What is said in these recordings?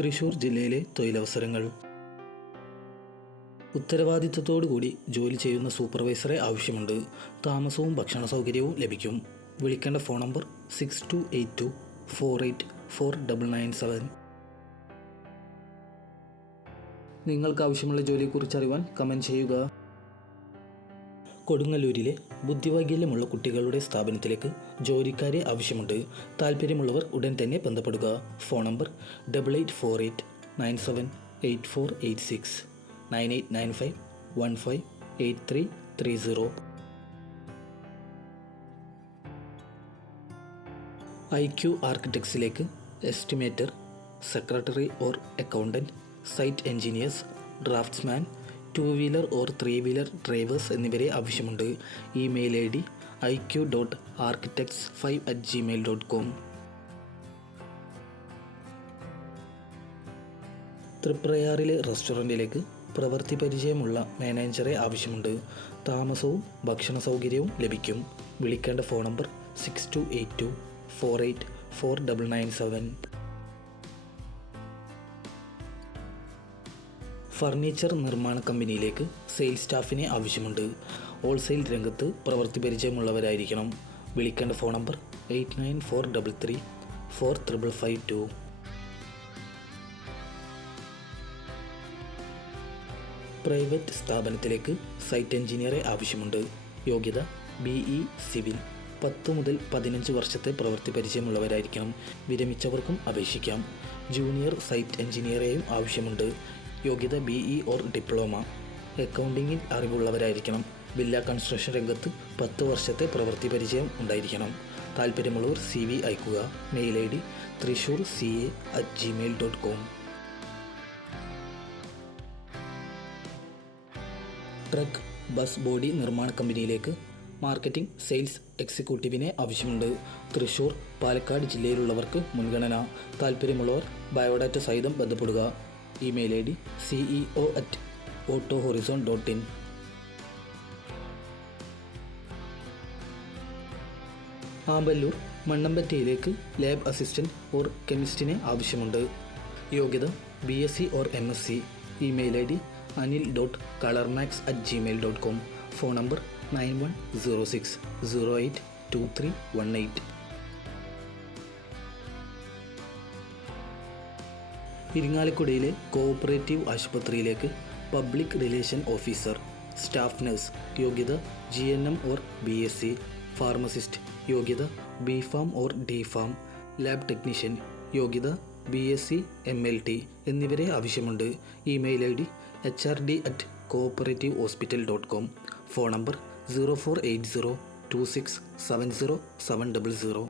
തൃശൂർ ജില്ലയിലെ തൊഴിലവസരങ്ങൾ. ഉത്തരവാദിത്തത്തോടുകൂടി ജോലി ചെയ്യുന്ന സൂപ്പർവൈസറെ ആവശ്യമുണ്ട്. താമസവും ഭക്ഷണ സൗകര്യവും ലഭിക്കും. വിളിക്കേണ്ട phone number six two eight two four eight four double nine seven നിങ്ങൾക്ക് ആവശ്യമുള്ള ജോലിയെക്കുറിച്ച് അറിയുവാൻ കമന്റ് ചെയ്യുക. കൊടുങ്ങല്ലൂരിലെ ബുദ്ധിവൈകല്യമുള്ള കുട്ടികളുടെ സ്ഥാപനത്തിലേക്ക് ജോലിക്കാരെ ആവശ്യമുണ്ട്. താല്പര്യമുള്ളവർ ഉടൻ തന്നെ ബന്ധപ്പെടുക. Phone number double eight four eight nine seven eight four eight six nine eight nine five one five eight three three zero I Q ആർക്കിടെക്ട്സിലേക്ക് estimator secretary or accountant site engineers draftsman two wheeler or three wheeler drivers എന്നിവരെ ആവശ്യമുണ്ട്. Email I D I Q dot architects five at Gmail dot com തൃപ്രയാറിലെ റെസ്റ്റോറന്റിലേക്ക് പ്രവൃത്തി പരിചയമുള്ള മാനേജറെ ആവശ്യമുണ്ട്. താമസവും ഭക്ഷണ സൗകര്യവും ലഭിക്കും. വിളിക്കേണ്ട phone number six two eight two four eight four double nine seven furniture നിർമ്മാണ കമ്പനിയിലേക്ക് സെയിൽസ് സ്റ്റാഫിനെ ആവശ്യമുണ്ട്. ഹോൾസെയിൽ രംഗത്ത് പ്രവൃത്തി പരിചയമുള്ളവരായിരിക്കണം. വിളിക്കേണ്ട phone number eight nine four double three four triple five two. Private സ്ഥാപനത്തിലേക്ക് സൈറ്റ് എഞ്ചിനീയറെ ആവശ്യമുണ്ട്. യോഗ്യത ബി ഇ സിവിൽ. പത്ത് മുതൽ പതിനഞ്ച് വർഷത്തെ പ്രവൃത്തി പരിചയമുള്ളവരായിരിക്കണം. വിരമിച്ചവർക്കും അപേക്ഷിക്കാം. ജൂനിയർ സൈറ്റ് എഞ്ചിനീയറെയും ആവശ്യമുണ്ട്. യോഗ്യത ബി ഇ ഓർ ഡിപ്ലോമ. അക്കൗണ്ടിങ്ങിൽ അറിവുള്ളവരായിരിക്കണം. വില്ല കൺസ്ട്രക്ഷൻ രംഗത്ത് പത്ത് വർഷത്തെ പ്രവൃത്തി പരിചയം ഉണ്ടായിരിക്കണം. താല്പര്യമുള്ളവർ സി വി അയക്കുക. Mail I D Thrissur C A at Gmail dot com truck bus body നിർമ്മാണ കമ്പനിയിലേക്ക് മാർക്കറ്റിംഗ് സെയിൽസ് എക്സിക്യൂട്ടീവിനെ ആവശ്യമുണ്ട്. തൃശൂർ പാലക്കാട് ജില്ലയിലുള്ളവർക്ക് മുൻഗണന. താല്പര്യമുള്ളവർ ബയോഡാറ്റ സഹിതം ബന്ധപ്പെടുക. Email I D CEO at auto horizon dot in Amballur മണ്ണമ്പറ്റയിലേക്ക് lab assistant or കെമിസ്റ്റിനെ ആവശ്യമുണ്ട്. യോഗ്യത B S C or M S C email I D Anil dot colour max at Gmail dot com phone number nine one zero six zero eight two three one eight ഇരിങ്ങാലക്കുടയിലെ cooperative ആശുപത്രിയിലേക്ക് public relation officer staff nurse യോഗ്യത G N M or B S C pharmacist യോഗ്യത B pharm or D pharm lab technician യോഗ്യത B S C M L T എന്നിവരെ ആവശ്യമുണ്ട്. Email I D H R D at cooperative hospital dot com. Phone number zero four eight zero two six seven zero seven double zero.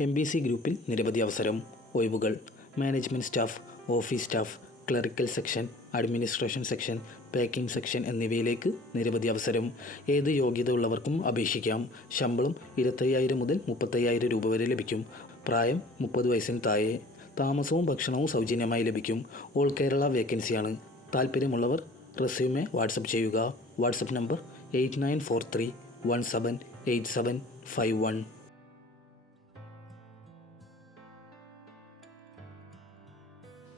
M B C ഗ്രൂപ്പിൽ നിരവധി അവസരം ഒഴിവുകൾ management staff office staff clerical section administration section packing section എന്നിവയിലേക്ക് നിരവധി അവസരം. ഏത് യോഗ്യത ഉള്ളവർക്കും അപേക്ഷിക്കാം. ശമ്പളം ഇരുപത്തയ്യായിരം മുതൽ മുപ്പത്തയ്യായിരം രൂപ വരെ ലഭിക്കും. പ്രായം മുപ്പത് വയസ്സിന് താഴെ. താമസവും ഭക്ഷണവും സൗജന്യമായി ലഭിക്കും. ഓൾ കേരള വേക്കൻസിയാണ്. താല്പര്യമുള്ളവർ റെസ്യൂമെ വാട്സപ്പ് ചെയ്യുക. WhatsApp number eight nine four three one seven eight seven five one.